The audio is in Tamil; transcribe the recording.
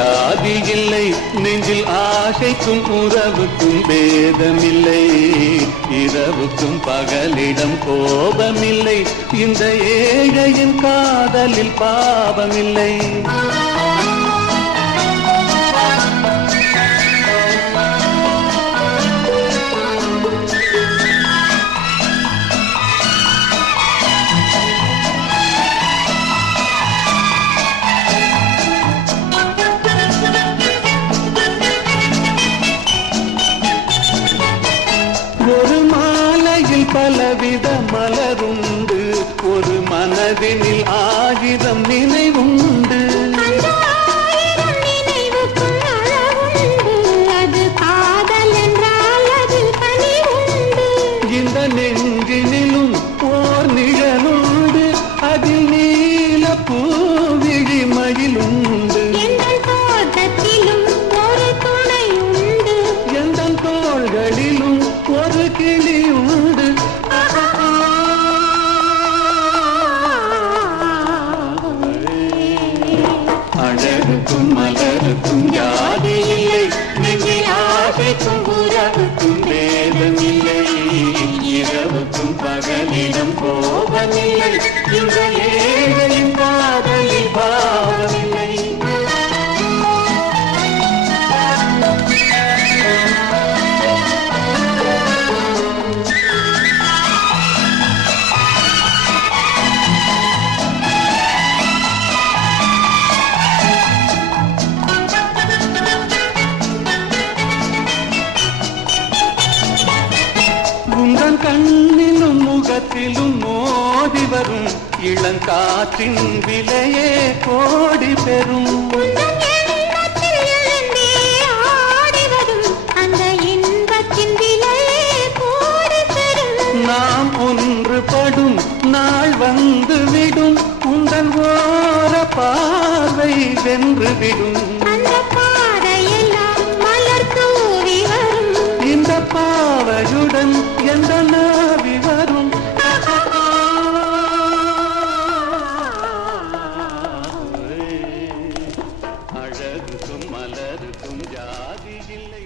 ஜாதி இல்லை, நெஞ்சில் ஆசைக்கும் உறவுக்கும் பேதமில்லை. இரவுக்கும் பகலிடம் கோபமில்லை, இந்த ஏழையின் காதலில் பாவமில்லை. ஒரு மாலையில் பலவித மலருண்டு, ஒரு மனதினில் ஆயிரம் நினைவுண்டு. இந்த நெஞ்சினிலும் ஓர் நிழலுண்டு, அதில் நீல பூவிழி மயிலுண்டு. எந்தன் தோள்களிலும் ஒரு கிளி உண்டு. அழகுக்கும் மலருக்கும் ஜாதி இல்லை, நெஞ்சில் ஆசைக்கும் உறவுக்கும் பேதமில்லை. இரவுக்கும் பகலிடம் கோபமில்லை, இந்த ஏழையின் காதலில் பாவமில்லை. உங்கள் கண்ணிலும் முகத்திலும் மோதி வரும் இளங்காற்றின் விலையே கோடி பெறும். நாம் ஒன்றுபடும் நாள் வந்துவிடும், உங்கள் ஓர பார்வை வென்றுவிடும். இந்த பாவையுடன் எந்த நாவி வரும். அழகுக்கும் மலருக்கும் ஜாதி இல்லை.